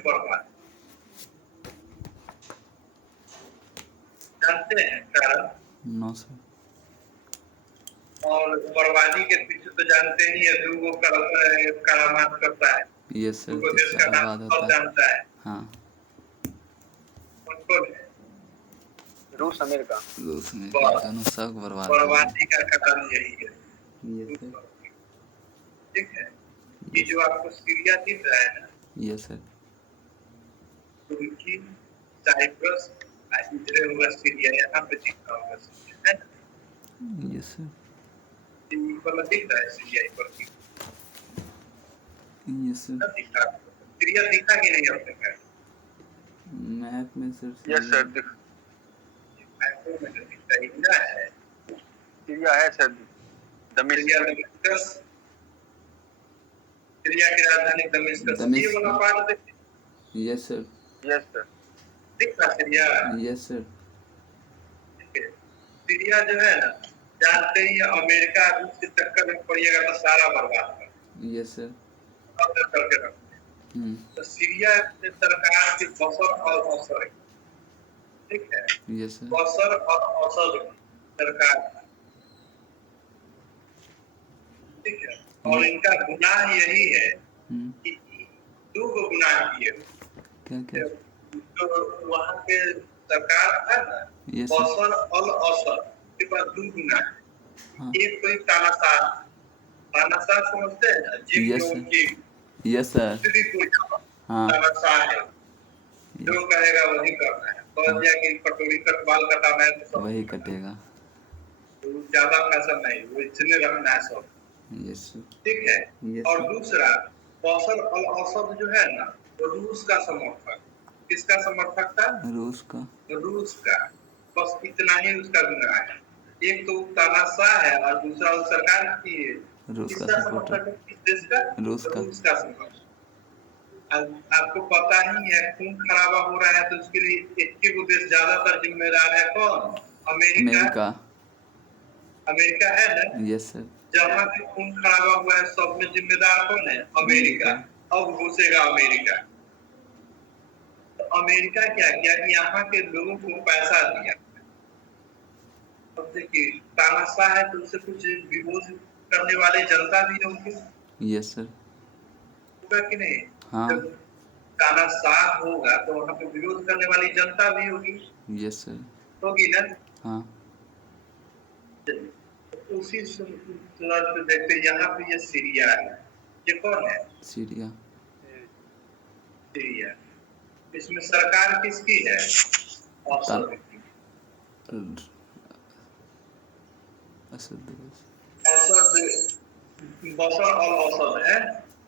बर्बाद जानते हैं कारण नो सर। और बर्बादी के पीछे तो जानते ही है दूगो करामात करता है। यस सर, दूगो देश का तीसरा नाम बर्बाद सब होता है। जानता है। हाँ, कौन है? रूस अमेरिका। रूस में बस दोनों सब बर्बाद हो गए। बर्बादी का कारण यही है। Yes sir. ठीक है, ये यस जो आपको सीरिया दिख रहा है ना, यस सर। तुर्की, साइप्रस, इधर होगा सीरिया, यहाँ पे दिख रहा होगा सीरिया, है ना? Yes sir. ये वाला दिख रहा है सीरिया पर भी, यस सर। ना दिख रहा है। सीरिया दिखा कि नहीं अपने का? मैप में सर यस सर, मैपों में जो दिखता है इंडिया है, सीरिया है सर। सीरिया दमिश्कस, सीरिया की राजधानी दमिश्कस, ये वाला दमिश्क। पार्ट देखिए। Yes sir. Yes sir. दिख रहा सीरिया? Yes sir. ठीक है, सीरिया जो है ना, जानते ही हैं, अमेरिका रूस के चक्कर में पड़िएगा तो सारा बर्बाद कर यस सर। करके रखते हैं। तो सीरिया में सरकार की बसर और असर है, ठीक है, यस सर। बसर और असर सरकार, ठीक है, और इनका गुनाह यही है कि दो गुनाह किए। क्या क्या? तो वहाँ के सरकार है ना, यस सर। बसर और असर के पास दो गुनाह है। हाँ। एक कोई तानाशाह, तानाशाह समझते हैं ना, जिम यस जोंग सर। की यस सर। दूसरी कोई हाँ। तानाशाह है, जो कहेगा वही करना है। बस जाके कटोरी कट बाल कटाना है तो सब वही कटेगा। तो ज्यादा फैशन नहीं, वो इतने रखना है सब, यस सर। ठीक है। यस और सर। दूसरा बसर अल असद जो है ना, वो रूस का समर्थक, किसका समर्थक था? रूस का। रूस का। बस इतना ही उसका गुनाह है। एक तो तानाशाह है और दूसरा उस सरकार की रूस का किसका सपोर्टर। समर्थक है, किस देश का? रूस का। रूस का समर्थक। आपको पता ही है खून खराबा हो रहा है तो उसके लिए एक ही देश ज्यादातर जिम्मेदार है, कौन? अमेरिका। अमेरिका। अमेरिका है ना? Yes sir. जहाँ भी खून खराबा हुआ है सब में जिम्मेदार कौन है? अमेरिका। अब घुसेगा अमेरिका। तो अमेरिका क्या किया कि यहाँ के लोगों को पैसा दिया। अब देखिए तानाशाह है तो उससे कुछ विरोध करने वाले जनता भी होंगे। Yes sir. होगा कि नहीं? हाँ। जब तानाशाह होगा तो वहाँ पे विरोध करने वाली जनता भी होगी। Yes sir. होगी ना? हाँ। उसी पे देखते यहाँ पे ये सीरिया है, ये कौन है? सीरिया। सीरिया, इसमें सरकार किसकी है? असद की। असद। असद, बशर अल असद है,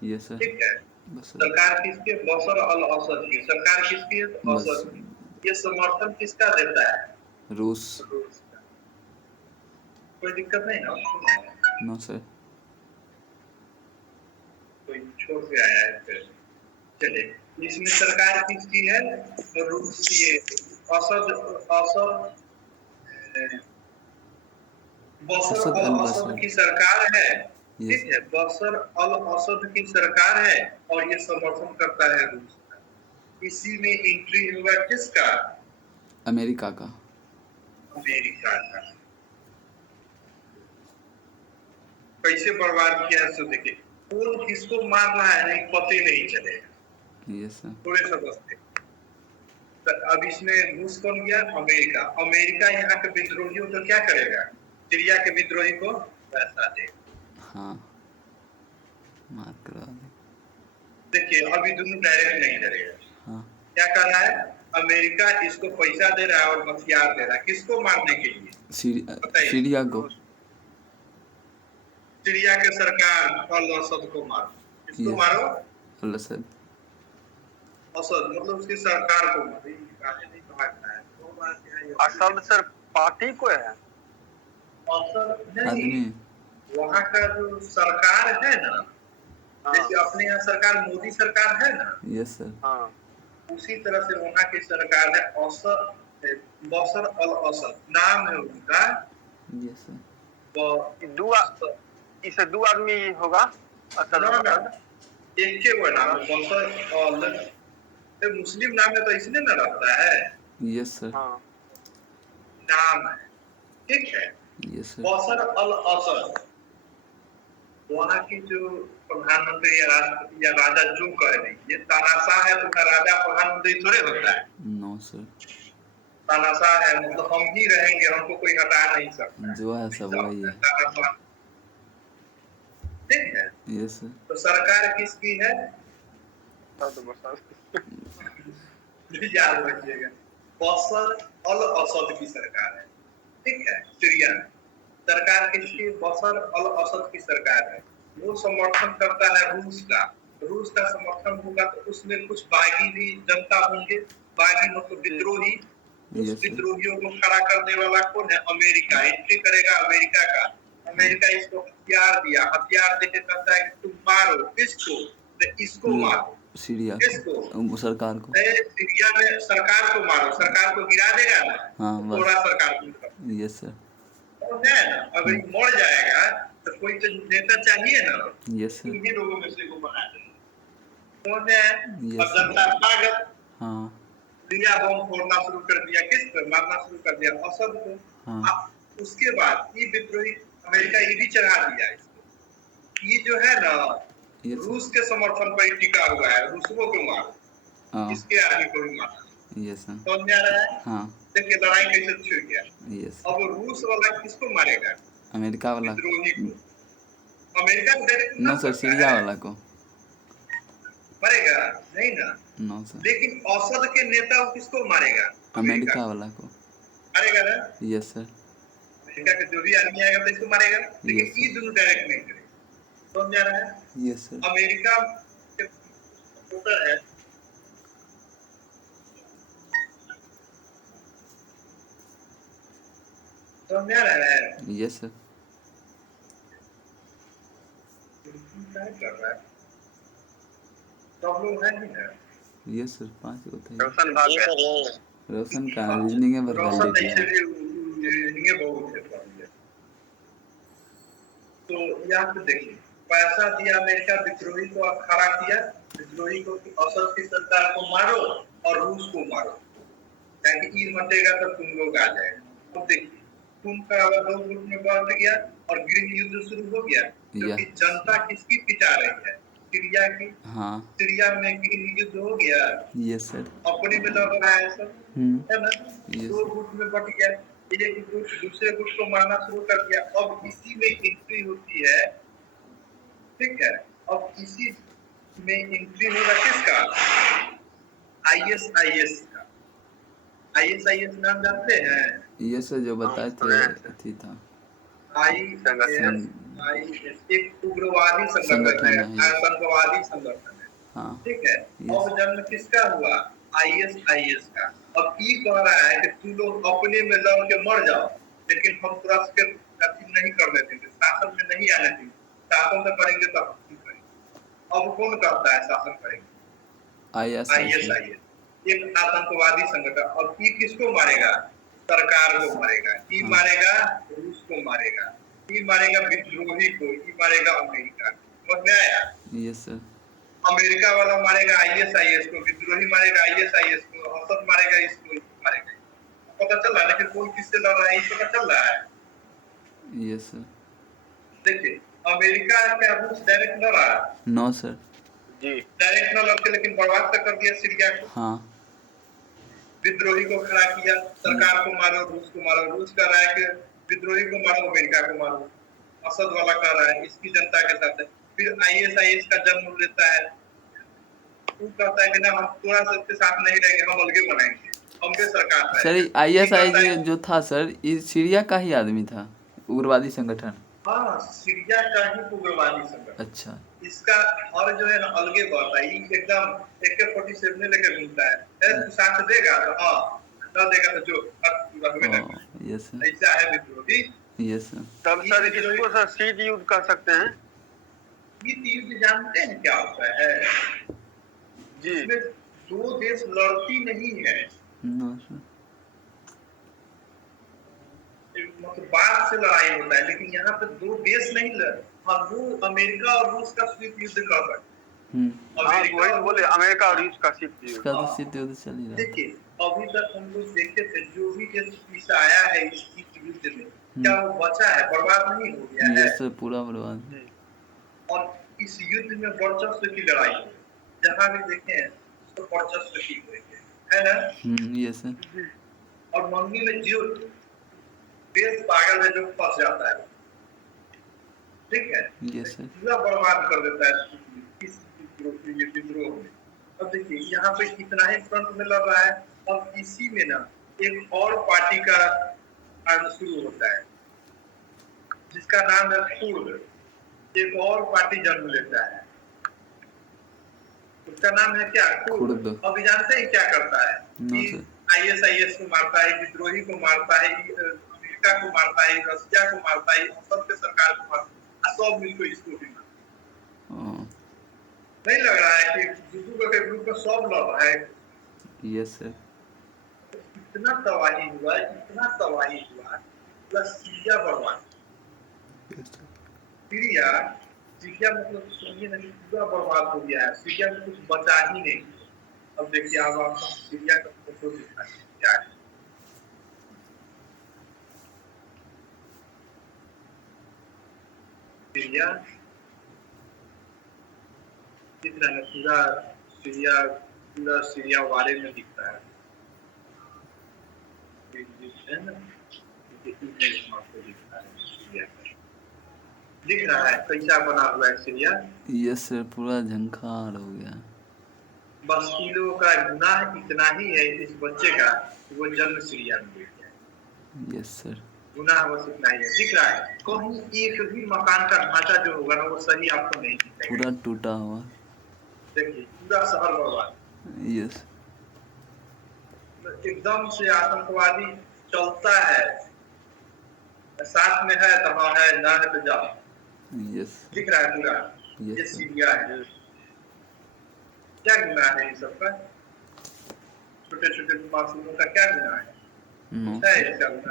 यस सर। ठीक है। सरकार किसकी? बशर अल असद की। सरकार किसकी है? असद की। ये समर्थन किसका देता है? रूस। रूस का। कोई दिक्कत नहीं ना? No sir. कोई छोड़ के आया है फिर, चलिए इसमें सरकार किसकी है? रूस की है। असद, असद, बशर असद अल अल असद बशर। की सरकार है, यस। ठीक है। बशर अल असद की सरकार है और ये समर्थन करता है रूस का। इसी में एंट्री होगा किसका? अमेरिका का। अमेरिका का। कैसे बर्बाद किया है सो देखिए, कौन किसको मार रहा है नहीं पता नहीं चलेगा। Yes sir. थोड़े समझते। तो अब इसमें घुस कौन गया? अमेरिका। अमेरिका यहाँ के विद्रोहियों को क्या करेगा? सीरिया के विद्रोही को पैसा देगा। हाँ, मार करवा दे। देखिए अभी दोनों डायरेक्ट नहीं लड़ेगा। हाँ। क्या कर रहा है? अमेरिका इसको पैसा दे रहा है और हथियार दे रहा है, किसको मारने के लिए? सीरिया को। सीरिया के सरकार अल असद को मारो। किसको मारो? अल असद। असद मतलब उसकी सरकार को मारो। असद सर पार्टी को है? असद नहीं, आदमी। वहाँ का जो सरकार है ना, जैसे अपने यहाँ सरकार मोदी सरकार है ना, यस सर। हाँ, उसी तरह से वहाँ की सरकार है असद, बशर अल असद नाम है उनका। Yes sir. इसे दो आदमी होगा असद। एक के वो नाम है बशर अल तो मुस्लिम नाम में तो इसलिए न रहता है, यस सर। हाँ नाम है, ठीक है। Yes sir. Bashar al Assad, वहाँ की जो प्रधानमंत्री या राष्ट्र या राजा जो कह रही है, तानाशाह है तो राजा प्रधानमंत्री थोड़े होता है। No sir. तानाशाह है मतलब हम ही रहेंगे, हमको कोई हटा नहीं सकता, जो है सब ऐसा वही होता है है। तानाशाह, ठीक है। Yes sir. तो सरकार किसकी है, असद बसर याद रखिएगा, बशर अल असद की सरकार है, ठीक है। सीरिया में सरकार किसकी, बशर अल असद की सरकार है। वो समर्थन करता है रूस का, रूस का समर्थन होगा तो उसमें कुछ बागी भी जनता होंगे, बागी मतलब विद्रोही। उस यस सर। विद्रोहियों को खड़ा करने वाला कौन है, अमेरिका एंट्री करेगा, अमेरिका का। अमेरिका इसको हथियार दिया, हथियार देके कहता है कि तुम मारो किसको, तो इसको मारो, सीरिया किसको, को, सरकार को। सीरिया में सरकार को मारो, सरकार को गिरा देगा ना, हाँ तो बस। थोड़ा सरकार को यस सर। तो है ना, अगर ये मर जाएगा तो कोई तो नेता चाहिए ना, यस सर। इन्हीं लोगों में से को बना देंगे, कौन है। यस अब जनता भागत, हाँ दिया बम फोड़ना शुरू कर दिया, किस पर मारना शुरू कर दिया, असद को। हाँ। उसके बाद ये विद्रोही अमेरिका ये भी चढ़ा दिया इसको, ये जो है ना यस सर। रूस के समर्थन पर ही टिका हुआ है, रूसों को मारो, हाँ इसके आदमी को भी मारो, यस सर। समझ में आ रहा है। हाँ देखिए लड़ाई कैसे छिड़ गया। यस। अब रूस वाला किसको मारेगा, अमेरिका वाला। विद्रोही को। अमेरिका को डायरेक्ट नो मार सर, सकता सीरिया है, वाला को। मरेगा नहीं ना। No sir. लेकिन औसत के नेता वो किसको मारेगा, अमेरिका अमेरिका वाला को। मारेगा ना। Yes sir. अमेरिका का जो भी आदमी आएगा तो इसको मारेगा, लेकिन Yes, ये sir. दोनों डायरेक्ट नहीं करेगा, समझ आ रहा है। Yes sir. अमेरिका के सपोर्टर है, समझ आ रहा है। Yes sir. क्या कर रहा है, सब लोग हैं नहीं है। यस सर, 5 को था। रोशन भाग गया रोशन का रीजनिंग है, पर रोशन वैलिडिटी ऐसे है। भी बहुत है पढ़िए। तो यहाँ पे देखिए, पैसा दिया अमेरिका, विद्रोही को खड़ा किया, विद्रोही को कि असद की सरकार को मारो और रूस को मारो, ताकि ये हटेगा तो तुम लोग आ जाएगा। अब देखिए खून का आवाज दो ग्रुप में बढ़ गया और गृह युद्ध शुरू हो गया, क्योंकि जनता किसकी पिटा रही है, सीरिया की। हाँ सीरिया में गृह युद्ध हो गया, यस सर। अपने में लग रहा है सब, है ना। Yes. दो गुट में बट गया, एक गुट दूसरे गुट को मारना शुरू कर दिया। अब इसी में एंट्री होती है, ठीक है। अब इसी में एंट्री होगा किसका, आईएसआईएस का। आईएसआईएस नाम जानते हैं, यस सर, जो बताए थे अथी था। आईएसआईएस एक उग्रवादी संगठन है, संगठन है। आतंकवादी संगठन है, हाँ ठीक है। Yes. अब जन्म किसका हुआ, आईएसआईएस का। अब ये कह रहा है कि तुम लोग अपने में लड़ के मर जाओ, लेकिन हम तुरंत के नहीं करने देंगे, शासन में नहीं आने देंगे, शासन में करेंगे तो हम नहीं करेंगे। अब कौन करता है शासन करेंगे, आईएसआईएस, एक आतंकवादी संगठन। अब ये किसको मारेगा, सरकार को मारेगा, ये मारेगा रूस को मारेगा, ये मारेगा विद्रोही को, ये मारेगा अमेरिका। समझ में आया। Yes sir. अमेरिका वाला मारेगा आईएसआईएस को, विद्रोही मारेगा आईएसआईएस को, असद मारेगा इसको, मारेगा। पता चल रहा है, लेकिन कोई किससे लड़ रहा है ये पता चल रहा है। Yes sir. देखिए अमेरिका क्या रूस डायरेक्ट लड़ा, नो सर। जी डायरेक्ट न लड़के, लेकिन बर्बाद तक कर दिया सीरिया को। हाँ विद्रोही को खड़ा किया, सरकार को मारो, रूस को मारो। रूस कह रहा है कि विद्रोही को मारो, अमेरिका को मारो। असद वाला कह रहा है इसकी जनता के साथ है। फिर आईएसआईएस का जन्म लेता है, वो कहता है कि ना हम थोड़ा सा उसके साथ नहीं रहेंगे, हम अलगे बनाएंगे, हमके सरकार है। सर, आईएसआई जो था सर, ये सीरिया का ही आदमी था, उग्रवादी संगठन। हाँ, सीरिया का ही उग्रवादी संगठन। अच्छा। इसका हर जो है ना अलगे बढ़ता है, एकदम AK-47 लेकर घूमता है। तू साथ देगा तो हाँ, न देगा तो जो यस सर। ऐसा है विद्रोही। Yes sir. तब सर इसको सर शीत युद्ध कर सकते हैं। शीत युद्ध जानते हैं क्या होता है, जी इसमें दो देश लड़ती नहीं है, नो सर। मतलब बात से लड़ाई होता है, लेकिन यहाँ पे दो देश नहीं लड़। हाँ, वो अमेरिका और रूस का शीत युद्ध कर सकते, हम्म। हाँ तो वही तो बोले अमेरिका और रूस का शीत युद्ध। उसका तो शीत युद्ध चल ही रहा था। देखिए अभी तक हम लोग देखते थे जो भी इस आया है इस युद्ध में, क्या वो बचा है, बर्बाद नहीं हो गया है? ये सब पूरा बर्बाद है। और इस युद्ध में वर्चस्व की लड़ाई है, जहाँ भी देखे हैं तो वर्चस्व की हुई है ना? ये सर। और मंगी में जो देश पागल है जो फंस जाता है, ठीक है, ये सर। पूरा बर्बाद कर देता है इस विद्रोह में। अब देखिए यहाँ पे कितना ही फ्रंट में लड़ रहा है, और इसी में ना एक और पार्टी का आना शुरू होता है जिसका नाम है कुर्द। एक और पार्टी जन्म लेता है, उसका नाम है क्या? कुर्द। अब जानते हैं क्या करता है कि ISIS को मारता है, विद्रोही को मारता है, अमेरिका को मारता है, रशिया को मारता है, सबके सरकार को मारता है, सब मिलकर इसको भी मारता है। नहीं लग रहा है कि दूसरों के ग्रुप में सब लड़ रहा है? Yes sir. इतना तबाही हुआ, इतना तबाही हुआ, प्लस सीरिया बर्बाद। सीरिया सीरिया मतलब सुनिए ना, पूरा बर्बाद हो गया है, सीरिया में कुछ बचा ही नहीं। अब देखिए अब आप सीरिया का फोटो दिखा क्या है। सीरिया दिख रहा है, पूरा सीरिया वाले में दिखता है ना, दिख रहा है कैसा बना हुआ है सीरिया। यस सर, पूरा झंखार हो गया। बस इन लोगों का गुनाह इतना ही है इस बच्चे का, वो जन्म सीरिया में हुआ है। Yes sir. गुनाह बस इतना ही है। दिख रहा है कहीं एक भी मकान का ढांचा जो होगा ना वो सही आपको नहीं दिखेगा, पूरा टूटा हुआ। देखिए पूरा शहर बर्बाद। यस। एकदम से आतंकवादी चलता है, साथ में है तो हाँ है, ना है तो जाओ। यस। दिख रहा है पूरा, ये सीरिया है। क्या गुनाह है इन सबका? छोटे छोटे मासूमों का क्या गुनाह है?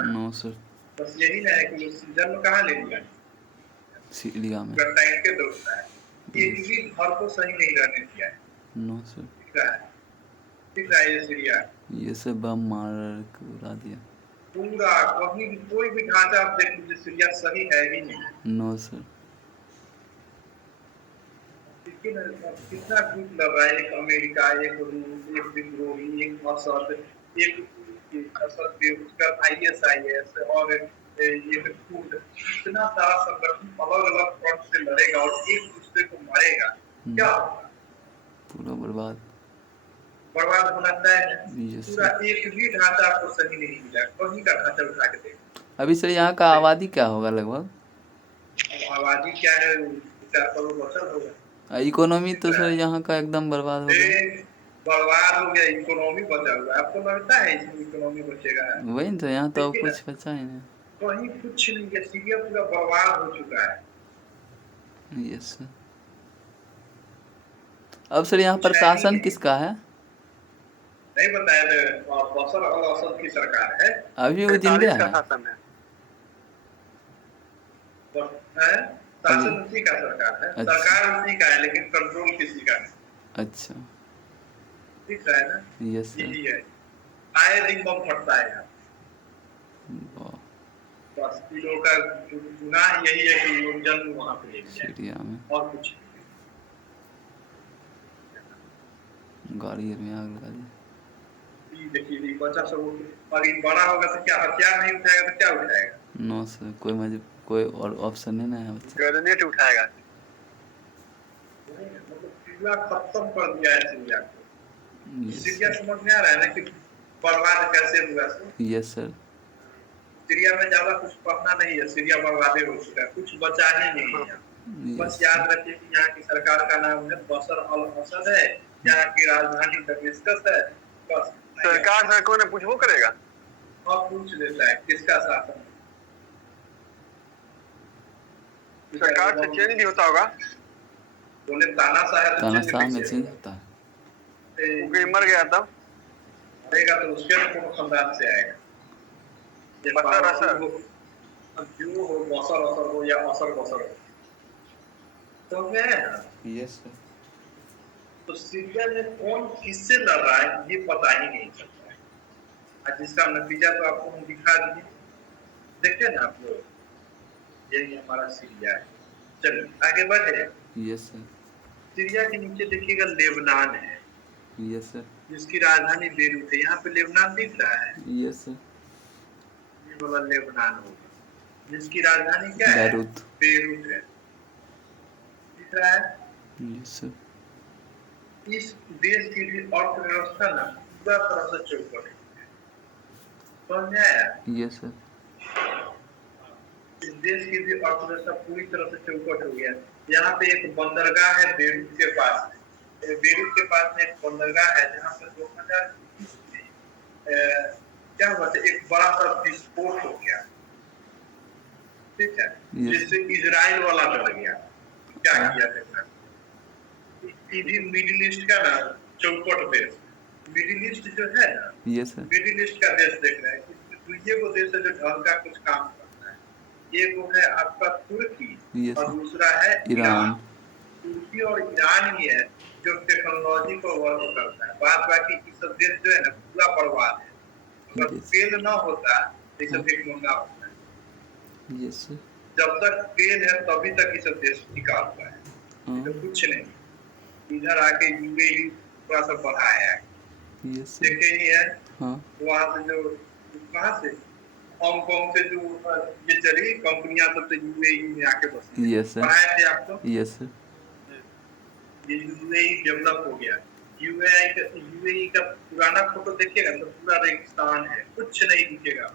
No sir. बस यही ना है कि वो जन्म कहाँ ले लिया? सीरिया में। टाइम के दौड़ता है, ये भी घर को सही नहीं रहने दिया है। No sir. दिख रहा है ये सीरिया। ये सब बम मार के उड़ा दिया पूरा, कहीं भी कोई भी ढांचा आप देख लीजिए सीरिया सही है ही नहीं। No sir. लेकिन कितना ग्रुप लग रहा है, एक अमेरिका, एक रूस, एक विद्रोही, एक असद, एक असद भी, उसका ISIS और ये कुर्द, इतना सारा संगठन अलग अलग फ्रंट से लड़ेगा और एक दूसरे को मारेगा, क्या होगा? पूरा बर्बाद होना तय है। पूरा एक भी ढांचा आपको सही नहीं मिला, कहीं का ढांचा उठा के देखो। अभी सर यहाँ का आबादी क्या होगा लगभग? आबादी क्या है, 4 करोड़ बचल होगा। इकोनॉमी तो सर यहाँ का एकदम बर्बाद हो गया। बर्बाद हो गया, इकोनॉमी बचा हुआ है। आपको लगता है इसमें इकोनॉमी बचेगा? वही तो, यहाँ तो कुछ बचा ही नहीं। कहीं कुछ नहीं है, सीरिया पूरा बर्बाद हो चुका है। Yes sir. अब सर यहाँ प्रशासन किसका है? नहीं बताया, बशर अल असद की सरकार है। अभी वो जिंदा है? शासन उसी का सरकार है। अच्छा। सरकार उसी का है लेकिन कंट्रोल किसी का नहीं। अच्छा। दिख रहा है ना? Yes sir. यही है, आए दिन बम फटता है यहाँ। बस इन लोगों का गुनाह यही है कि लोग जन्म वहाँ पे ले लिया सीरिया में, और कुछ गाड़ी में आग लगा दी। देखिए बच्चा सब और बड़ा होगा तो क्या हथियार नहीं उठाएगा तो क्या उठाएगा? नो सर, कोई और ऑप्शन नहीं ना है बच्चा। ग्रेनेड उठाएगा। मतलब सीरिया खत्म कर दिया है सीरिया को। सीरिया समझ में आ रहा है ना कि बर्बाद कैसे हुआ? Yes sir. सीरिया में ज्यादा कुछ पढ़ना नहीं है, सीरिया बर्बादे हो चुका है, कुछ बचा ही नहीं है। बस याद रखिए कि यहाँ की सरकार का नाम है बशर अल असद है, यहाँ की राजधानी दमिश्क है। बस सरकार से कोई ने पूछबो करेगा? अब पूछ लेता है किसका शासन? सरकार से चेंज भी होता होगा। बोले तानाशाह में चेंज होता है। कोई मर गया तब मरेगा तो उसके कोनो खानदान से आएगा। बशर असद जो हो, बशर असद हो या असर बशर हो, तो है। Yes sir. तो सीरिया में कौन किससे लड़ रहा है ये पता ही नहीं चलता है। और जिसका नतीजा तो आपको हम दिखा दिए, देखते ना आप लोग, यही हमारा सीरिया है। चलिए आगे बढ़े। Yes sir. सीरिया के नीचे देखिएगा लेबनान है, यस सर। जिसकी राजधानी बेरूत है। यहाँ पे लेबनान दिख रहा है, यस सर। ये वाला लेबनान होगा, जिसकी राजधानी क्या है? बैरूत। बेरूत है, दिख रहा है। Yes sir. इस देश की भी अर्थव्यवस्था ना पूरा तरह से चौपट है, समझ में आया? Yes sir. इस देश की भी अर्थव्यवस्था पूरी तरह से चौपट हो गया। यहाँ पे एक बंदरगाह है बेरूत के पास में, बेरूत के पास में एक बंदरगाह है जहाँ पे 2020 में क्या हुआ था, एक बड़ा सा विस्फोट हो गया, ठीक है, जिससे इजराइल वाला डर गया। क्या किया देखना, इधर मिडिल ईस्ट का ना चौपट देश, मिडिल ईस्ट जो है ना, यस सर। मिडिल ईस्ट का देश देख रहे हैं, दूसरे को देश है जो ढंग का कुछ काम करता है। एक वो है आपका तुर्की, यस और सर। दूसरा है ईरान। तुर्की और ईरान ही है जो टेक्नोलॉजी को वर्क करता है। बात बाकी ये सब देश जो है ना पूरा बर्बाद है। अगर यस। तेल ना होता तो ये सब देश महंगा होता है। Yes sir. जब तक तेल है तभी तक ये सब देश टिका हुआ है, हाँ। तो कुछ नहीं। इधर आके यूएई थोड़ा सा बढ़ाया है, यस सर। देखे ही है। हाँ। वहाँ से जो कहाँ से हांगकांग से जो ये चली कंपनियां सब तो यूएई में आके बसी। Yes sir. पढ़ाए थे आपको, यस सर। ये यूएई डेवलप हो गया। यूएई का पुराना फोटो देखिएगा तो पूरा रेगिस्तान है, कुछ नहीं दिखेगा।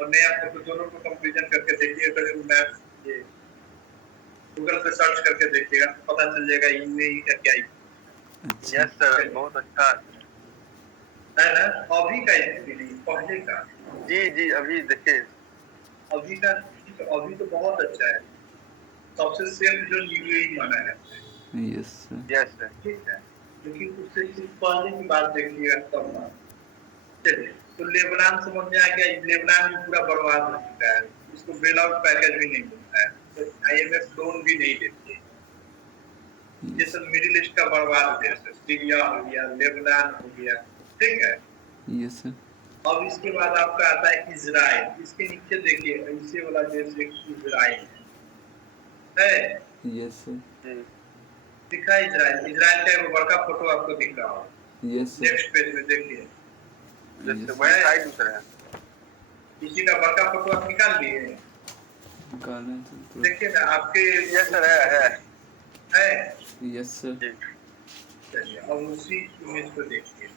और नया फोटो दोनों को कंपैरिजन करके देखिएगा, तो मैप ये गूगल पे सर्च करके देखिएगा, पता चल जाएगा यूएई का क्या अच्छा। यस सर, बहुत अच्छा है ना। अभी का स्थिति नहीं, पहले का। जी जी, अभी देखिए अभी का अभी तो बहुत अच्छा है, सबसे सेफ जो यूएई माना है। Yes sir. Yes sir. ठीक है, लेकिन उससे कुछ पहले की बात देखिएगा तब बात। चलिए, तो लेबनान समझ में आ गया, लेबनान में पूरा बर्बाद हो चुका है, उसको बेल आउट पैकेज भी नहीं मिलता है, तो आईएमएफ लोन भी नहीं देती है। ये सब मिडिल ईस्ट का बर्बाद देश है, सीरिया हो गया, लेबनान हो गया, ठीक है। Yes sir. अब इसके बाद आपका आता है इजराइल। इसके नीचे देखिए ऐसे वाला देश एक इजराइल है। Yes sir. दिखा इजराइल, इजराइल का एक बड़का फोटो आपको दिख रहा होगा। Yes sir. नेक्स्ट पेज में देखिए, जैसे वही साइड दूसरा है। इसी का बड़का फोटो आप निकाल लिए, निकालना तो देखिए ना आपके। यस सर, है। Yes sir. जी। चलिए अब उसी इमेज को देखिए,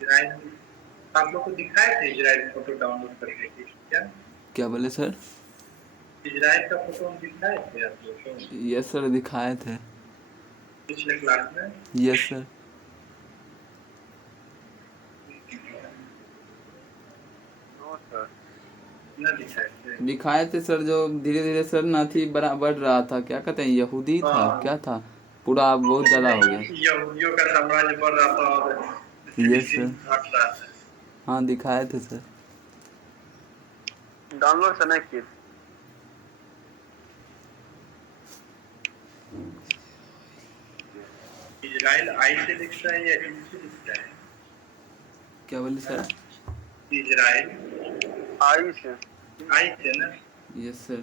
इजराइल आप लोग को दिखाए थे इजराइल फोटो डाउनलोड करके क्या? क्या बोले सर? इजराइल का फोटो हम दिखाए थे आप लोग को यस सर, दिखाए थे पिछले क्लास में। Yes sir. नो सर, ना दिखाए थे। दिखाए थे सर, जो धीरे धीरे सर नाथी बढ़ रहा था, क्या कहते हैं, यहूदी था हाँ। क्या था, पूरा बहुत ज़्यादा हो गया। यहूदियों का साम्राज्य बढ़ रहा था और यस सर। हट रहा था। हाँ दिखाए थे सर। डाउनलोड से नहीं किए। इजराइल आई से लिखता है या इन से लिखता है? क्या बोले सर? इजराइल आई से। आई से ना। Yes sir.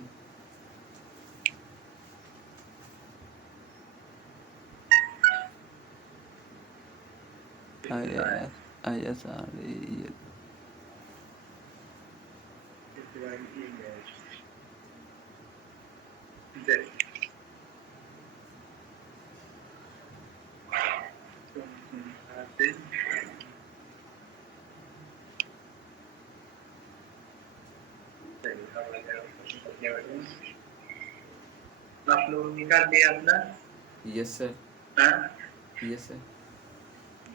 ISRAEL। आप लोग निकाल दिए अपना? Yes sir. हाँ, यस सर।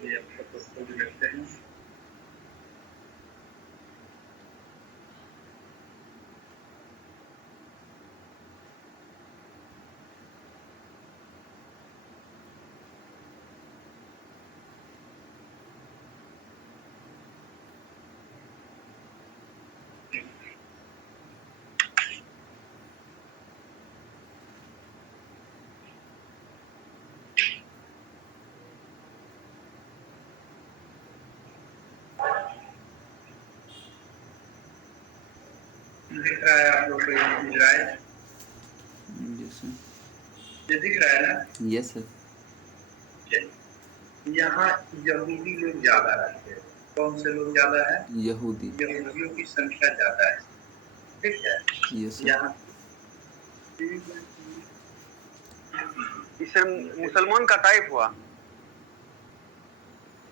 ये आपका पोस्टर भी रखते हैं। दिख रहा है आप लोग को ये इजराइल? Yes sir. ये दिख रहा है ना? Yes sir. यहाँ यहूदी लोग ज्यादा रहते हैं। कौन से लोग ज्यादा है? यहूदी। यहूदियों की संख्या ज्यादा है, ठीक है? Yes sir. यहाँ इससे मुसलमान का टाइप हुआ।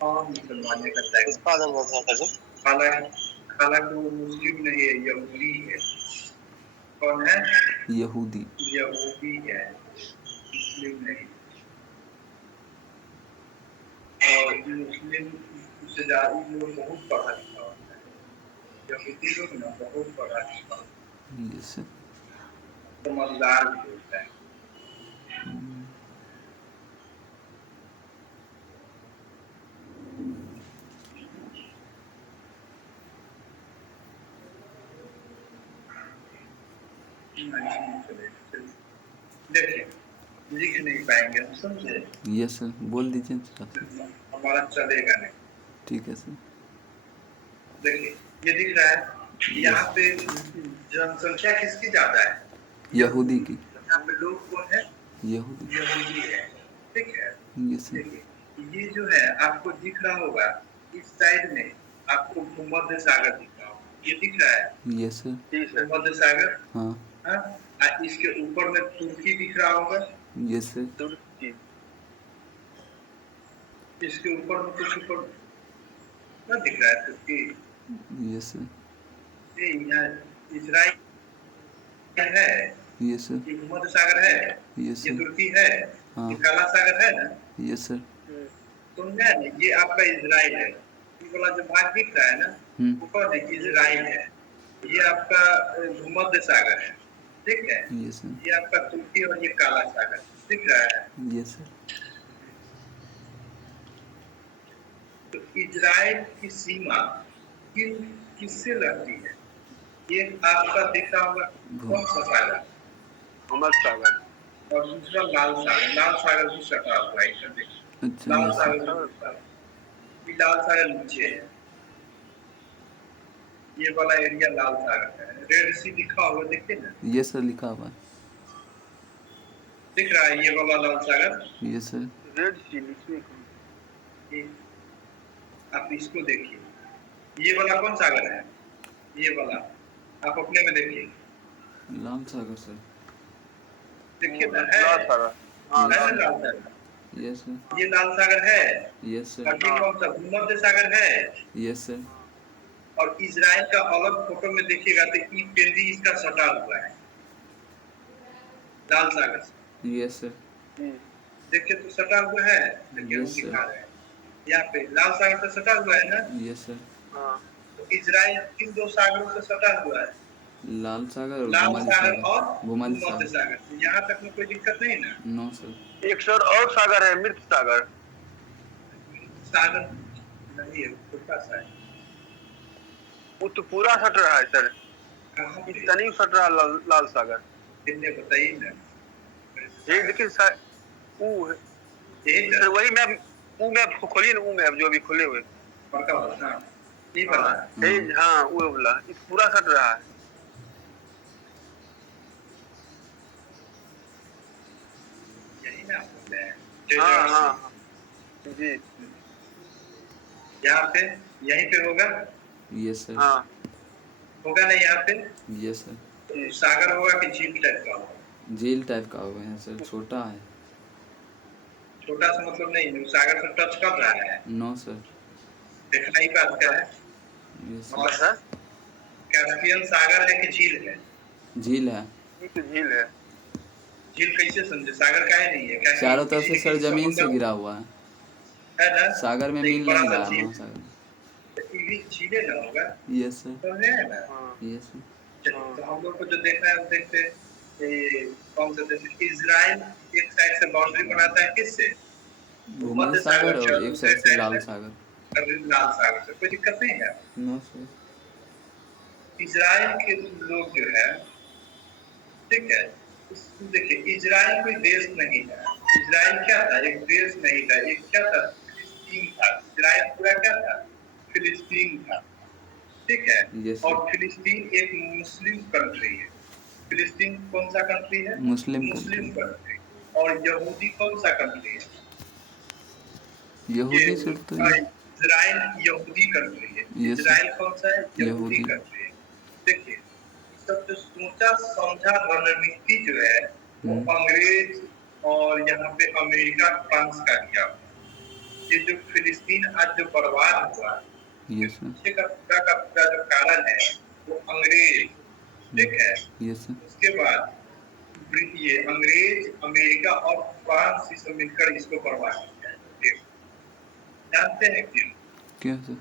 और मुसलमान का टाइप। हालांकि वो मुस्लिम नहीं है, यहूदी है। कौन है? यहूदी। यहूदी है, मुस्लिम नहीं। और मुस्लिम से ज्यादा लोग बहुत पढ़ा लिखा होता है। यहूदी लोग ना बहुत पढ़ा लिखा होता है, यस सर। समझदार भी होता है। देखिए, लिख नहीं पाएंगे हम, समझे? यस सर, बोल दीजिए सर। हमारा चलेगा नहीं। ठीक है सर। देखिए, ये दिख रहा है यहाँ पे जनसंख्या किसकी ज्यादा है? यहूदी की। यहाँ पे लोग कौन है? यहूदी। यहूदी है, ठीक है? Yes sir. देखिए, ये जो है आपको दिख रहा होगा, इस साइड में आपको भूमध्य सागर दिख रहा होगा। ये दिख रहा है? Yes sir. भूमध्य सागर। हाँ। हाँ, इसके ऊपर में तुर्की दिख रहा होगा। Yes sir. तुर्की। इसके ऊपर में कुछ ऊपर क्या दिख रहा है? तुर्की। Yes sir. ये यहाँ इजराइल है, यस सर। ये भूमध्य सागर है, यस ये सर। तुर्की है, हाँ। ये काला सागर है ना? Yes sir. समझे? ये आपका इजराइल है। ये वाला जो भाग दिख रहा है ना, ऊपर देखिए इजराइल है। ये आपका भूमध्य सागर है, ठीक है? Yes sir. ये आपका तुर्की और ये काला सागर दिख रहा है। Yes sir. तो इजराइल की सीमा किससे लगती है? ये आपका दिख रहा होगा कौन सा सागर? भूमध्य सागर। और दूसरा लाल सागर। लाल सागर भी सटा हुआ है इधर देखिए। अच्छा। लाल यस सागर सर। भी सटा है। ये लाल सागर नीचे है, ये वाला एरिया लाल सागर है। रेड सी दिखा हुआ देखिए ना, यस सर, लिखा हुआ है। दिख रहा है ये वाला लाल सागर। Yes sir. रेड सी लिखने को। आप इसको देखिए, ये वाला कौन सागर है? ये वाला आप अपने में देखिए, लाल सागर सर। देखिए ना, है लाल सागर। हाँ, है ना लाल लाल सागर? Yes sir. ये लाल सागर है। Yes sir. और ये कौन सा भूमध्य सागर है? Yes sir. और इजराइल का अलग फोटो में देखिएगा तो ई पेंदी इसका सटा हुआ है लाल सागर से। Yes sir. देखिए तो सटा हुआ है, देखिए हम यस सर। दिखा रहे हैं यहाँ पे लाल सागर से सटा हुआ है ना? Yes sir. हाँ। तो इजराइल किन दो सागरों से सटा हुआ है? लाल सागर और लाल भूमध्य सागर सागर। और भूमध्य भूमध्य सागर। सागर। तो यहाँ तक में कोई दिक्कत नहीं ना? No sir. एक सर और सागर है, मृत सागर। सागर नहीं है, छोटा सा है। वो तो पूरा सट रहा है सर। कहाँ पे? इतना नहीं सट रहा लाल सागर। कितने बताइए ना? ये लेकिन सर वो यही सर वही मैप, वो मैप खोलिए ना, वो मैप जो अभी खोले हुए। पक्का बात, हाँ ये वाला। हाँ वो वाला पूरा सट रहा है। यही ना आप बोल रहे हैं? हाँ हाँ जी। यहाँ पे यहीं पे होगा? Yes sir. हाँ होगा ना यहाँ पे? Yes sir. तो सागर होगा कि झील टाइप का होगा? झील टाइप का होगा यहाँ सर, छोटा है। छोटा सा मतलब नहीं, सागर से टच कर रहा है? No sir. देखना ही बात क्या है। यस और सर। सर कैस्पियन सागर है कि झील है? झील है। ये तो झील है। झील कैसे समझे? सागर काहे नहीं है? क्या चारों तरफ से सर जमीन से घिरा हुआ है ना? सागर में एक मिल बड़ा नहीं सा रहा झील, महासागर। तो ये झीले ना होगा, यस सर, तो है ना? हाँ यस सर। तो हम लोग को जो देखना है वो देखते हैं, ये कौन सा देश? इजराइल एक साइड से बाउंड्री बनाता है किससे? भूमध्य मध्य सागर सागर से, और और एक दूसरे साइड से साइड लाल से सागर। लाल सागर से। कोई दिक्कत नहीं है। No sir. इजराइल के लोग जो है, ठीक है, देखिए इजराइल कोई देश नहीं है। इजराइल क्या था? एक देश नहीं था। एक क्या था? फिलिस्तीन था। इजराइल पूरा क्या था? फिलिस्तीन था, ठीक है। यस और सर। फिलिस्तीन एक मुस्लिम कंट्री है। फिलिस्तीन कौन सा कंट्री है? मुस्लिम मुस्लिम कंट्री। कंट्री। और यहूदी कौन सा कंट्री है? ये यहूदी सिर्फ तो ये। इजराइल यहूदी कंट्री है। Yes sir. इजराइल कौन सा है? यहूदी यहूदी। कंट्री है। देखिए सब जो सोचा समझा रणनीति जो है वो हम्म। अंग्रेज और यहाँ पे अमेरिका फ्रांस का किया हुआ। ये जो फिलिस्तीन आज जो बर्बाद हुआ, यस सर। पीछे का पूरा जो कारण है वो अंग्रेज, ठीक है। Yes sir. उसके बाद ये अंग्रेज, अमेरिका और फ्रांस से मिलकर इसको बर्बाद किया है। जानते हैं क्यों? क्या सर?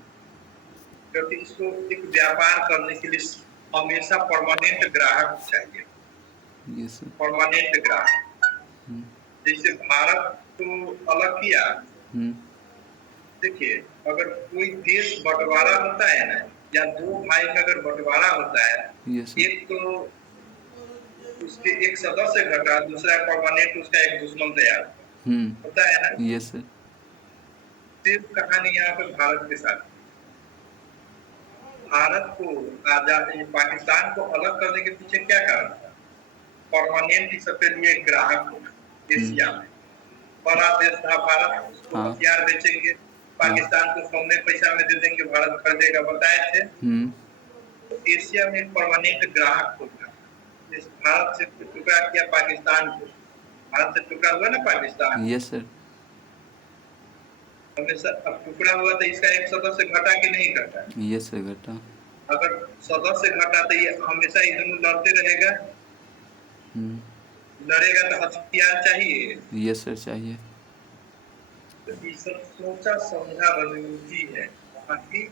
क्योंकि इसको एक व्यापार करने के लिए हमेशा परमानेंट ग्राहक चाहिए। Yes sir. परमानेंट ग्राहक, हम्म। जैसे भारत को अलग किया। हम्म। देखिए अगर कोई देश बंटवारा होता है ना, या दो भाई में अगर बंटवारा होता है, यस सर। एक तो उसके एक सदस्य घटा, दूसरा परमानेंट उसका एक दुश्मन तैयार होता है ना। Yes sir. सिर्फ कहानी यहाँ पे भारत के साथ। भारत को आजादी, पाकिस्तान को अलग करने के पीछे क्या कारण था? परमानेंट ही सबके लिए ग्राहक होना। एशिया में बड़ा देश था भारत, उसको हाँ। हथियार बेचेंगे, पाकिस्तान को सोने पैसा में दे देंगे, भारत खरीदेगा, बताए थे। तो एशिया में परमानेंट ग्राहक होगा। इस भारत से टुकड़ा किया पाकिस्तान को, भारत से टुकड़ा हुआ ना पाकिस्तान। Yes sir. हमेशा अब टुकड़ा हुआ तो इसका एक सदस्य घटा कि नहीं घटा? यस सर घटा। अगर सदस्य घटा तो ये हमेशा ही दोनों लड़ते रहेगा। लड़ेगा तो हथियार चाहिए। यस सर चाहिए। तो ये सब सोचा समझा रणनीति है वहाँ की,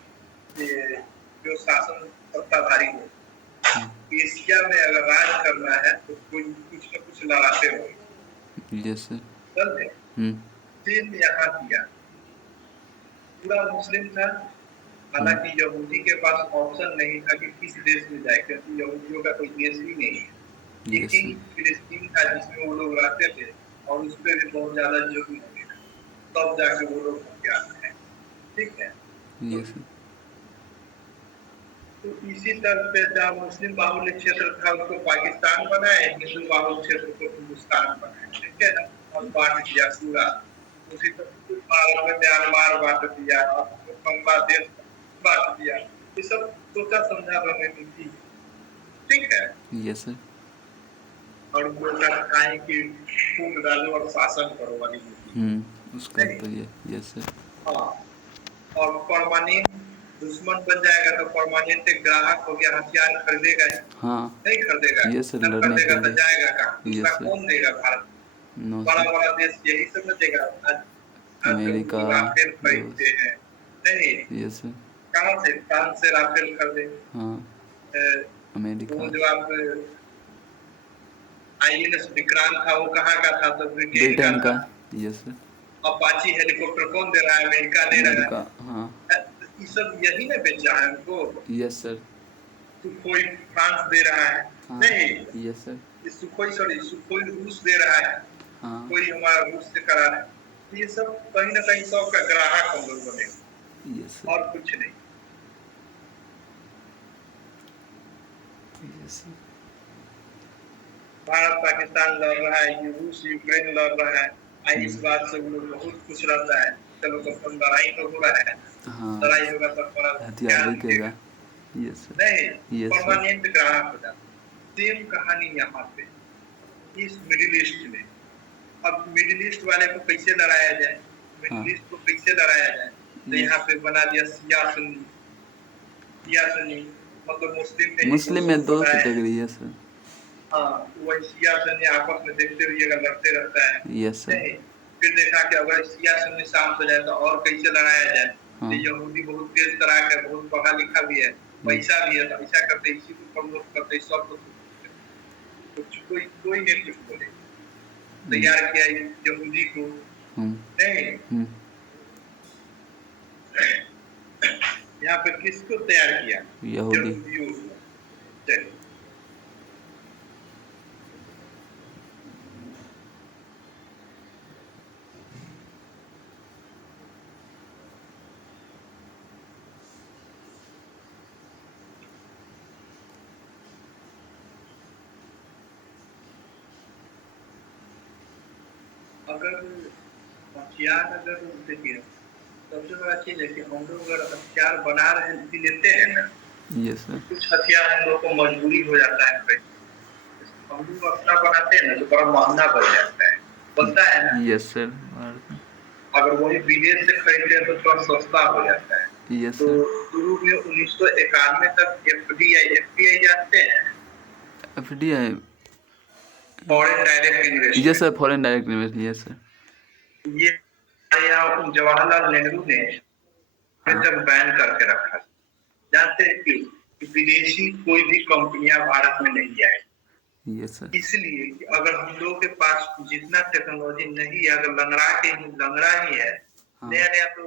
जो शासन सत्ताधारी हो। एशिया में अगर राज करना है तो कोई कुछ न कुछ लड़ाते हो। Yes sir. समझे? चीन यहाँ किया, पूरा मुस्लिम था। हालांकि यहूदी के पास ऑप्शन नहीं था कि किस देश में जाए, क्योंकि यहूदियों का कोई देश ही नहीं है। एक ही फिलिस्तीन था जिसमें वो लोग रहते थे, और उस पर भी बहुत ज्यादा जुर्म हो गया, तब जाके वो लोग क्या है, ठीक है। तो इसी तरह पे जहाँ मुस्लिम बाहुल्य क्षेत्र था उसको पाकिस्तान बनाए, हिंदू बाहुल्य क्षेत्र को हिंदुस्तान बनाए, ठीक है ना। और बांट दिया पूरा। उसी तरह भारत में म्यांमार बांट दिया, बांग्लादेश बांट दिया। ये सब सोचा समझा रणनीति, ठीक है। Yes sir. और वो खाए कि फूट डालो और शासन करो वाली नीति। उसका तो ये। Yes sir. हाँ, और परमानेंट दुश्मन बन जाएगा तो परमानेंट ग्राहक हो गया, हथियार खरीदेगा ही। हाँ। नहीं खरीदेगा। Yes sir. नहीं लड़ने खरीदेगा के तो लिए। जाएगा कहाँ? दूसरा कौन देगा? भारत बड़ा बड़ा देश यही सब न देगा। अमेरिका, राफेल खरीदते हैं नहीं? Yes sir. कहाँ से? फ्रांस से राफेल खरीदे। हाँ। अमेरिका। वो जो आप INS विक्रांत था वो कहाँ का था? तो ब्रिटेन का। Yes sir. अपाची हेलीकॉप्टर कौन दे रहा है? अमेरिका दे रहा है। हाँ। ये सब यही ना बेचा है उनको। Yes sir. सुखोई फ्रांस दे रहा है। हाँ। नहीं, यस सर। सुखोई रूस दे रहा है। हाँ। कोई हमारा रूस से करा रहा है। ये सब कहीं ना कहीं सबका ग्राहक हम लोग बने। Yes sir. और कुछ नहीं। Yes sir. भारत पाकिस्तान लड़ रहा है, ये रूस यूक्रेन लड़ रहा है। इस बात से वो लोग बहुत खुश रहता है। चलो तो लड़ाई तो हो रहा है। हाँ। लड़ाई होगा तो हथियार बिकेगा। Yes sir. नहीं, परमानेंट ग्राहक हो जाता। सेम कहानी यहाँ पे इस मिडिल ईस्ट में। अब मिडिल ईस्ट वाले को कैसे लड़ाया जाए? मिडिल ईस्ट को कैसे लड़ाया जाए? तो यहाँ पे बना दिया शिया सुन्नी, मतलब मुस्लिम में दो कैटेगरी है सर। हाँ, वही शिया सुन्नी आपस में देखते हुए अगर लड़ते रहता है यस सर। नहीं, फिर देखा कि अगर शिया सुन्नी शांत हो जाए तो और कैसे लड़ाया जाए। हाँ। तो यहूदी बहुत तेज तराक है, बहुत पढ़ा लिखा भी है, पैसा भी है, तो ऐसा करते इसी को प्रमोट करते सब कुछ कोई कोई नहीं कुछ बोले। तैयार किया यहूदी को नहीं, यहाँ पे किसको तैयार किया? यहूदी। यहूदियों को। चलिए। अगर हथियार अगर देखिए सबसे बड़ा चीज है कि हम लोग अगर हथियार बना रहे हैं भी लेते हैं ना, यस सर। कुछ हथियार हम लोग को मजबूरी हो जाता है भाई। हम लोग अपना बनाते हैं ना तो बड़ा महंगा पड़ जाता है, बनता है ना। Yes sir. अगर वही विदेश से खरीदते हैं तो थोड़ा सस्ता हो जाता है। यस तो सर। शुरू में 1991 तक एफडीआई जानते हैं, FDI. Foreign direct yes investment. Sir, foreign direct investment. Yes sir. ये यहाँ जवाहरलाल नेहरू ने तक बैन करके रखा। जानते हैं क्यों? कि विदेशी कोई भी कंपनियां भारत में नहीं आई। Yes sir. इसलिए कि अगर हम लोग के पास जितना टेक्नोलॉजी नहीं है, अगर लंगड़ा ही है, नया नया तो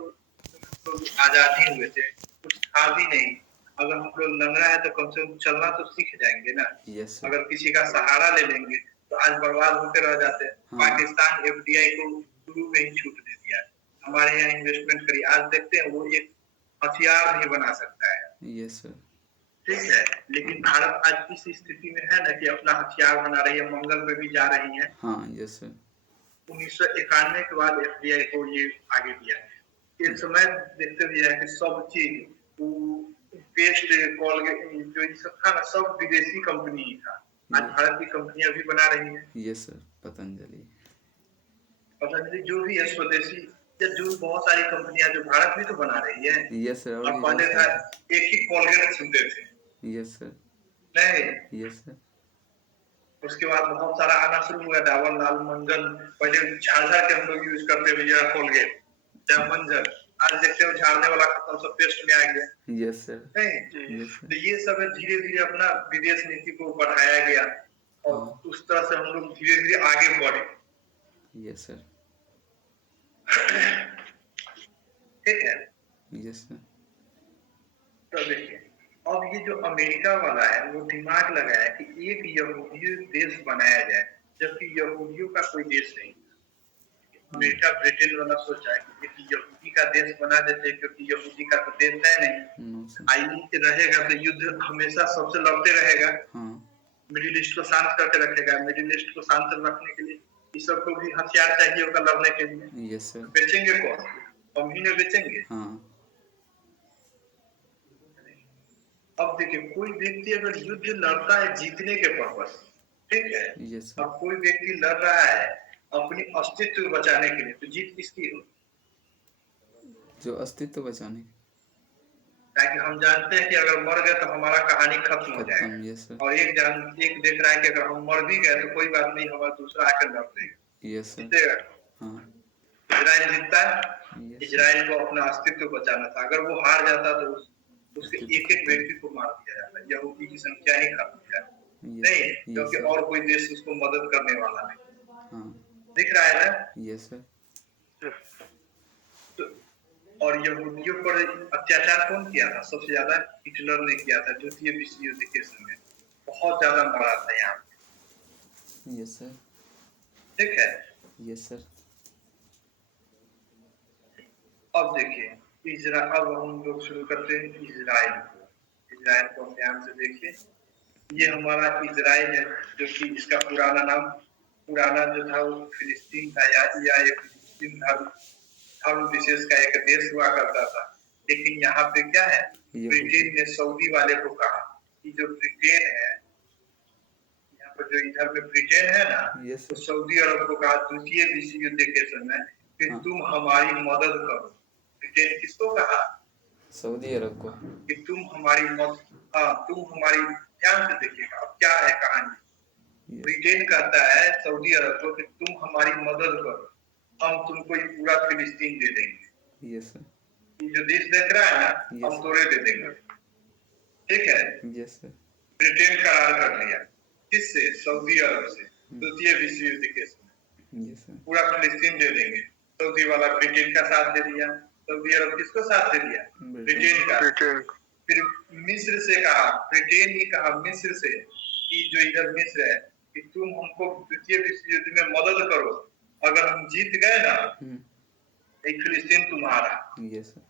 आजाद ही हुए थे, कुछ था भी नहीं। अगर हम लोग लंगड़ा है तो कम से कम चलना तो सीख जाएंगे ना। Yes sir. अगर किसी का सहारा ले लेंगे तो आज बर्बाद होते रह जाते हैं। पाकिस्तान एफडीआई को शुरू में ही छूट दे दिया, हमारे यहाँ इन्वेस्टमेंट करिए। आज देखते हैं वो एक हथियार नहीं बना सकता है। Yes sir. ठीक है, लेकिन भारत आज इस स्थिति में है ना कि अपना हथियार बना रही है, मंगल पे भी जा रही है। हाँ। Yes sir. 1991 के बाद एफडीआई को ये आगे दिया। एक समय देखते हुए है कि सब चीज पेस्ट कोलगेट जो ये सब था ना, सब विदेशी कंपनी ही था। आज भारत की कंपनियां भी बना रही है। Yes sir. पतंजलि जो भी है स्वदेशी, या जो बहुत सारी कंपनियां जो भारत में तो बना रही है। Yes sir. और पहले था एक ही कोलगेट सुनते थे। Yes sir. नहीं, यस सर। उसके बाद बहुत सारा आना शुरू हुआ, डाबर लाल मंजन। पहले झाड़ के हम लोग यूज करते भैया कोलगेट या मंजन। आज देखते हो झाड़ने वाला खत्म, सब पेस्ट में आ गया। Yes sir. नहीं, तो ये सब धीरे धीरे अपना विदेश नीति को बढ़ाया गया और उस तरह से हम लोग धीरे धीरे आगे बढ़े। Yes sir. ठीक है। Yes sir. तो देखिए, अब ये जो अमेरिका वाला है वो दिमाग लगाया कि एक यहूदी देश बनाया जाए, जबकि यहूदियों का कोई देश नहीं। अमेरिका ब्रिटेन वाला सोचा है कि एक यहूदी का देश बना देते, क्योंकि यहूदी का तो देश है नहीं। आई रहेगा तो युद्ध हमेशा सबसे लड़ते रहेगा। मिडिल ईस्ट को शांत करके रखेगा। मिडिल ईस्ट को शांत रखने के लिए इस सबको भी हथियार चाहिए होगा लड़ने के लिए। Yes sir. बेचेंगे कौन? हम ही ने बेचेंगे। अब देखिए, कोई व्यक्ति अगर युद्ध लड़ता है जीतने के पर्पस, ठीक है, अब कोई व्यक्ति लड़ रहा है अपनी अस्तित्व बचाने के लिए, तो जीत किसकी हो? जो अस्तित्व बचाने। ताकि हम जानते हैं कि अगर मर गए तो हमारा कहानी खत्म हो जाएगा। और एक देख रहा है कि अगर हम मर भी गए तो कोई बात नहीं, हमारा दूसरा आकर लड़ देगा। जीतेगा। इजराइल जीतता है। इजराइल को अपना अस्तित्व बचाना था। अगर वो हार जाता तो उसके एक एक व्यक्ति को मार दिया जाता। यहूदी की संख्या ही खत्म है नहीं, क्योंकि और कोई देश उसको मदद करने वाला नहीं। दिख रहा है ना? Yes sir. और यहूदियों पर अत्याचार कौन किया था? सबसे ज्यादा हिटलर ने किया था। द्वितीय विश्व युद्ध के समय बहुत ज्यादा मरा था यहाँ पे। Yes sir. ठीक है। Yes sir. अब देखिए, अब हम लोग शुरू करते हैं इजराइल को हम ध्यान से देखिए। ये हमारा इजराइल है, जो कि इसका पुराना जो था वो फिलिस्तीन था, या एक फिलिस्तीन धर्म विशेष का एक देश हुआ करता था। लेकिन यहाँ पे क्या है, ब्रिटेन ने सऊदी वाले को कहा कि जो ब्रिटेन है, यहाँ पर जो इधर में ब्रिटेन है ना, तो सऊदी अरब को कहा द्वितीय विश्व युद्ध के समय कि तुम हमारी मदद करो। ब्रिटेन किसको कहा? सऊदी अरब को, कि तुम हमारी ध्यान से देखिएगा अब क्या है कहानी। ब्रिटेन कहता है सऊदी अरब को कि तुम हमारी मदद करो, हम तुमको ये पूरा फिलिस्तीन दे देंगे। यस सर, ये जो देश देख रहा है ना, Yes. हम तोड़े दे देंगे। ठीक है, यस सर, ब्रिटेन करार कर लिया किससे? सऊदी अरब से, द्वितीय विश्व युद्ध के समय यस सर, पूरा फिलिस्तीन दे देंगे। सऊदी वाला ब्रिटेन का साथ दे दिया, सऊदी अरब किसको साथ दे दिया? ब्रिटेन का। ब्रिटेन फिर मिस्र से कहा, ब्रिटेन ही कहा मिस्र से कि जो इधर मिस्र है कि तुम हमको द्वितीय विश्व युद्ध में मदद करो, अगर हम जीत गए ना एक फिलिस्तीन तुम्हारा। यस सर,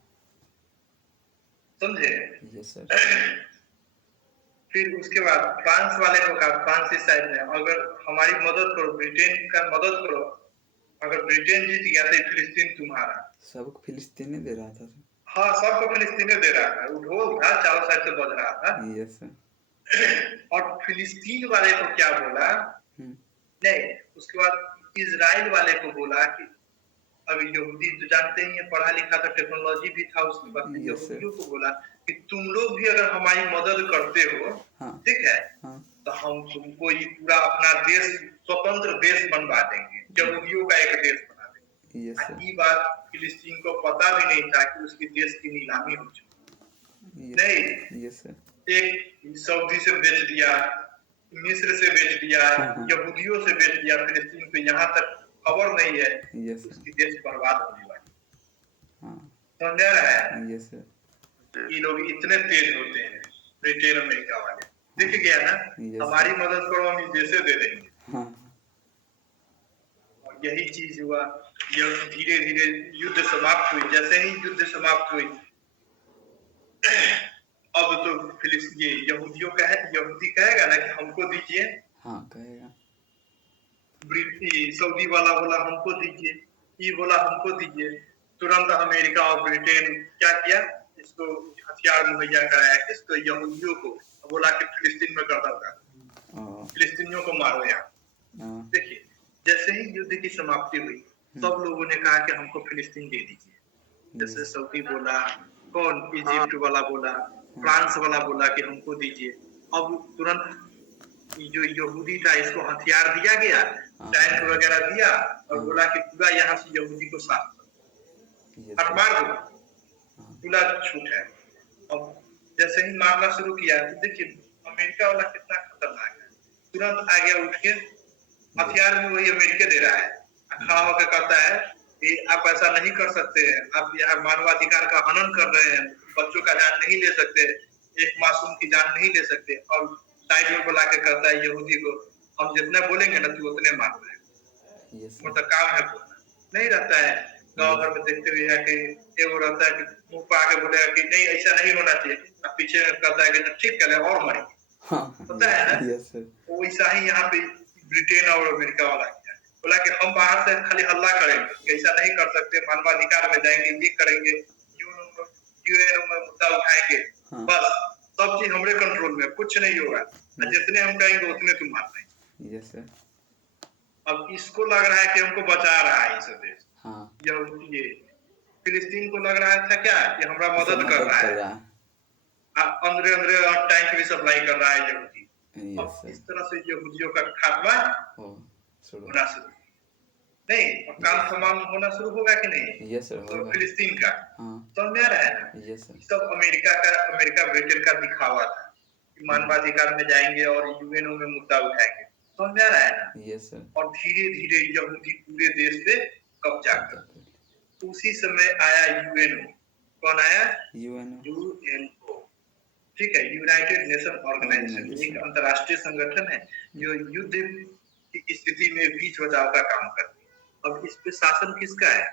समझे? यस सर, फिर उसके बाद फ्रांस वाले को कहा, फ्रांस इस साइड में, अगर हमारी मदद करो, ब्रिटेन का मदद करो, अगर ब्रिटेन जीत गया तो फिलिस्तीन तुम्हारा। सबको फिलिस्तीन दे रहा था सर। हाँ, सबको फिलिस्तीन दे रहा था, वो ढोल था चारों साइड से बज रहा था। यस सर, और फिलिस्तीन वाले को क्या बोला? नहीं, उसके बाद इजराइल वाले को बोला कि अभी यहूदी तो जानते ही है, पढ़ा लिखा था, टेक्नोलॉजी भी था उसके बाद। Yes, sir. यहूदियों को बोला कि तुम लोग भी अगर हमारी मदद करते हो, हाँ, ठीक है, हाँ, तो हम तुमको ये पूरा अपना देश, स्वतंत्र देश बनवा देंगे, यहूदियों का एक देश बना देंगे। यस सर, ये बात फिलिस्तीन को पता भी नहीं था कि उसके देश की नीलामी हो चुकी। नहीं, यस सर, एक सऊदी से बेच दिया, मिस्र से बेच दिया, यहूदियों से बेच दिया फिलिस्तीन को, यहाँ तक खबर नहीं है, यस सर, उसकी देश बर्बाद होने वाली। हाँ, समझ आ रहा है? यस सर, ये लोग इतने तेज होते हैं ब्रिटेन अमेरिका वाले। दिख गया ना, Yes, हमारी मदद करो, हम इस देश से दे देंगे। हाँ, और यही चीज हुआ, यह धीरे धीरे युद्ध समाप्त हुई। जैसे ही युद्ध समाप्त हुई, अब तो फिलिस्तीन यहूदियों का है, यहूदी कहेगा ना कि हमको दीजिए, हाँ कहेगा, सऊदी वाला बोला हमको दीजिए, ये बोला हमको दीजिए, तुरंत अमेरिका और ब्रिटेन क्या किया? इसको हथियार मुहैया कराया, किसको? यहूदियों को। बोला कि फिलिस्तीन में गर्दन कर, फिलिस्तीनियों को मारो यहाँ। देखिए, जैसे ही युद्ध की समाप्ति हुई, सब लोगों ने कहा कि हमको फिलिस्तीन दे दीजिए। जैसे सऊदी बोला, कौन? इजिप्ट वाला बोला, फ्रांस वाला बोला कि हमको दीजिए। अब तुरंत जो यहूदी था इसको हथियार दिया गया, टैंक वगैरह दिया, और बोला कि पूरा यहाँ से यहूदी को साफ करो, हट मार दो, पूरा छूट है। अब जैसे ही मारना शुरू किया, तो देखिए अमेरिका वाला कितना खतरनाक है, तुरंत आ गया उठ के, हथियार भी वही अमेरिका दे रहा है, खड़ा होकर कहता है कि आप ऐसा नहीं कर सकते, आप यहाँ मानवाधिकार का हनन कर रहे हैं, बच्चों का जान नहीं ले सकते, एक मासूम की जान नहीं ले सकते। और साइड में बुला के कहता है यहूदी को, हम जितने बोलेंगे ना तू उतने मार रहे, मतलब काम है बोलना नहीं रहता है। गाँव घर में देखते हुए है कि एगो रहता है कि मुंह पर आके बोलेगा कि नहीं ऐसा नहीं होना चाहिए, अब पीछे कहता है कि ठीक करे और मरे, पता है ना? तो वैसा ही यहाँ पे ब्रिटेन और अमेरिका वाला किया, बोला कि हम बाहर से खाली हल्ला करेंगे, ऐसा नहीं कर सकते, मानवाधिकार में जाएंगे, ये करेंगे, यूएन में मुद्दा उठाएंगे, बस सब चीज हमारे कंट्रोल में, कुछ नहीं होगा, जितने हम कहेंगे उतने तुम मारना है। अब इसको लग रहा है कि हमको बचा रहा है इस देश, ये फिलिस्तीन को लग रहा था क्या कि हमारा मदद कर रहा है, अंदर अंदर टैंक भी सप्लाई कर रहा है यहूदी। अब इस तरह से यहूदियों का खात्मा होना शुरू नहीं, और काम तमाम होना शुरू होगा कि नहीं? यस सर, तो फिलिस्तीन का समझ में आ रहा है ना? सब अमेरिका ब्रिटेन का दिखावा था कि मानवाधिकार में जाएंगे और यूएनओ में मुद्दा उठाएंगे, समझ में आ रहा है ना? Yes sir. और धीरे धीरे यहूदी पूरे देश पे कब्जा कर, उसी समय आया यूएनओ। कौन आया? यूएनओ, ठीक है, यूनाइटेड नेशन ऑर्गेनाइजेशन, एक अंतरराष्ट्रीय संगठन है जो युद्ध की स्थिति में बीच बचाव का काम करती है। अब इस पे शासन किसका है?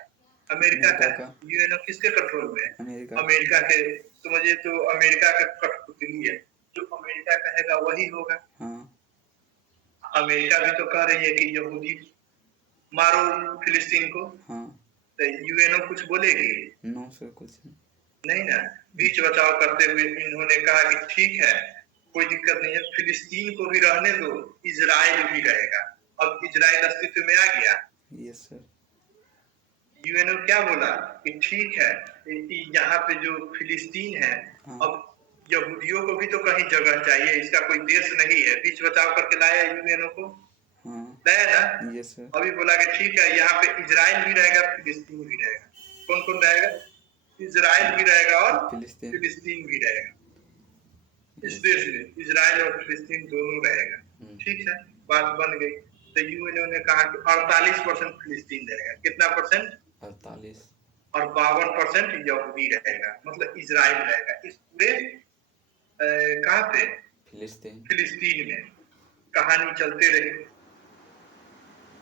अमेरिका का। यूएनओ किसके कंट्रोल में है? अमेरिका के। समझिए तो अमेरिका का कठपुतली है, जो अमेरिका कहेगा वही होगा। अमेरिका भी तो कह रही है कि यहूदी मारो फिलिस्तीन को, तो यूएनओ कुछ बोलेगी? नो सर, कुछ नहीं ना। बीच बचाव करते हुए इन्होंने कहा कि ठीक है, कोई दिक्कत नहीं है, फिलिस्तीन को भी रहने दो, इजराइल भी रहेगा। अब इजराइल अस्तित्व में आ गया। Yes sir. यूएनओ क्या बोला कि ठीक है, यहाँ पे जो फिलिस्तीन है, अब यहूदियों को भी तो कहीं जगह चाहिए, इसका कोई देश नहीं है। बीच बचाव करके लाया यूएनओ को, हाँ लाया ना। Yes sir. अभी बोला कि ठीक है यहाँ पे इजराइल भी रहेगा, फिलिस्तीन भी रहेगा। कौन कौन रहेगा? इजराइल भी रहेगा और फिलिस्तीन। फिलिस्तीन भी रहेगा। इस यस। देश में इजराइल और फिलिस्तीन दोनों रहेगा। ठीक है, बात बन गई। तो यूएनओ ने कहा कि 48% फिलिस्तीन रहेगा। कितना परसेंट? 48। और 52% यहूदी रहेगा, मतलब इजराइल रहेगा। इस पूरे कहाँ पे? फिलिस्तीन। फिलिस्तीन में। कहानी चलते रही।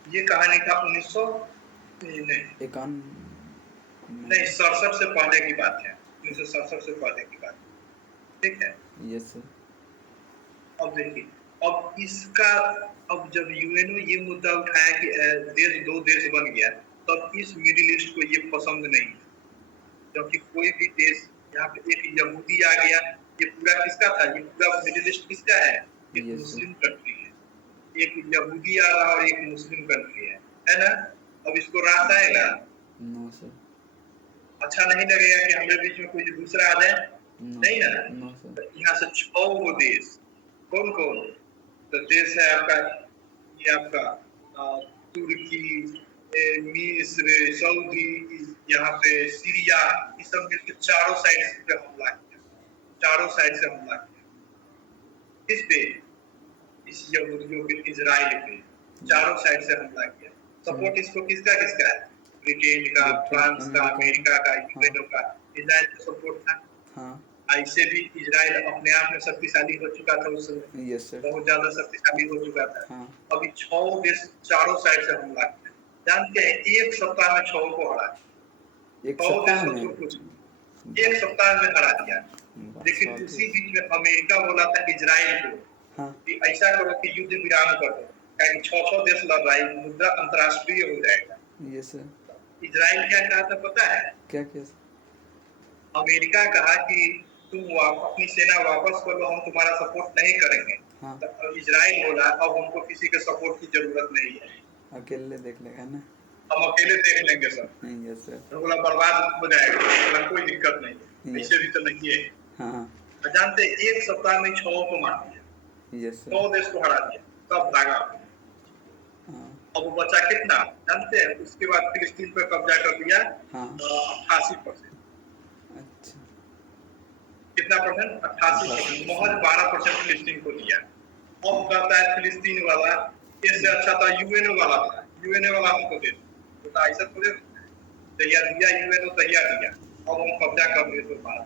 ये कहानी था 1900 नहीं 67 से पहले की बात है। 1967 से पहले की बात। ठीक है, यस सर। अब देखिए, अब इसका, अब जब यूएनओ ये मुद्दा उठाया कि देश दो देश बन गया, तब इस मिडिल ईस्ट को ये पसंद नहीं, क्योंकि कोई भी देश यहाँ पे एक यहूदी आ गया, ये पूरा किसका था? ये पूरा मिडिल ईस्ट किसका है? एक Yes, मुस्लिम कंट्री है। एक यहूदी आ रहा और एक मुस्लिम कंट्री है ना। अब इसको रास आएगा? No sir. अच्छा नहीं लगेगा कि हमारे बीच में कोई दूसरा आ जाए? नहीं ना। No sir. यहाँ से 6 गो देश, कौन कौन? तो देश है आपका, ये आपका तुर्की, मिस्र, सऊदी, यहाँ पे सीरिया, ये सब मिलकर चारों साइड से हमला किया। चारों साइड से हमला किया। किस पे? इस यहूदियों पे, इजराइल पे। चारों साइड से हमला किया। सपोर्ट इसको किसका किसका है? ब्रिटेन का, फ्रांस का, अमेरिका का, यूएनओ का। इजराइल का सपोर्ट था। हाँ ऐसे भी इजराइल अपने आप में शक्तिशाली हो चुका था उस समय। Yes sir. बहुत ज्यादा शक्तिशाली हो चुका था। हाँ। अभी 6 देश चारों साइड से हमला किया। जानते हैं, एक सप्ताह में 6 को हरा दिया। एक सप्ताह में? एक सप्ताह में हरा दिया। लेकिन उसी बीच में अमेरिका बोला था इजराइल को हाँ। कि ऐसा करो कि युद्ध विराम कर दो, क्योंकि 6 देश लड़ रहा है, मुद्दा अंतरराष्ट्रीय हो जाएगा। Yes sir. इजराइल क्या कहा था पता है? क्या क्या? अमेरिका कहा कि तुम अपनी सेना वापस कर लो, हम तुम्हारा सपोर्ट नहीं करेंगे। हाँ। तो इजराइल बोला अब हमको किसी के सपोर्ट की जरूरत नहीं है, अकेले देख लेगा ना, हम अकेले देख लेंगे सब। Yes sir. तो बोला बर्बाद हो जाएगा, बोला कोई दिक्कत नहीं, ऐसे भी तो नहीं है। हाँ। जानते एक सप्ताह में 6 को मार दिया, यस सर। 100 देश को हरा दिया, सब भागा। हाँ। अब बचा कितना जानते हैं? उसके बाद फिलिस्तीन पर कब्जा कर लिया। हाँ। 88%। अच्छा, कितना परसेंट? 88%। महज 12% फिलिस्तीन को दिया। अब कहता है फिलिस्तीन वाला इससे अच्छा था यूएनओ वाला था, यूएनओ वाला हमको दे दो। तो ऐसा थोड़े, तैयार दिया यूएनओ, तैयार दिया, अब हम कब्जा कर लिए तो बात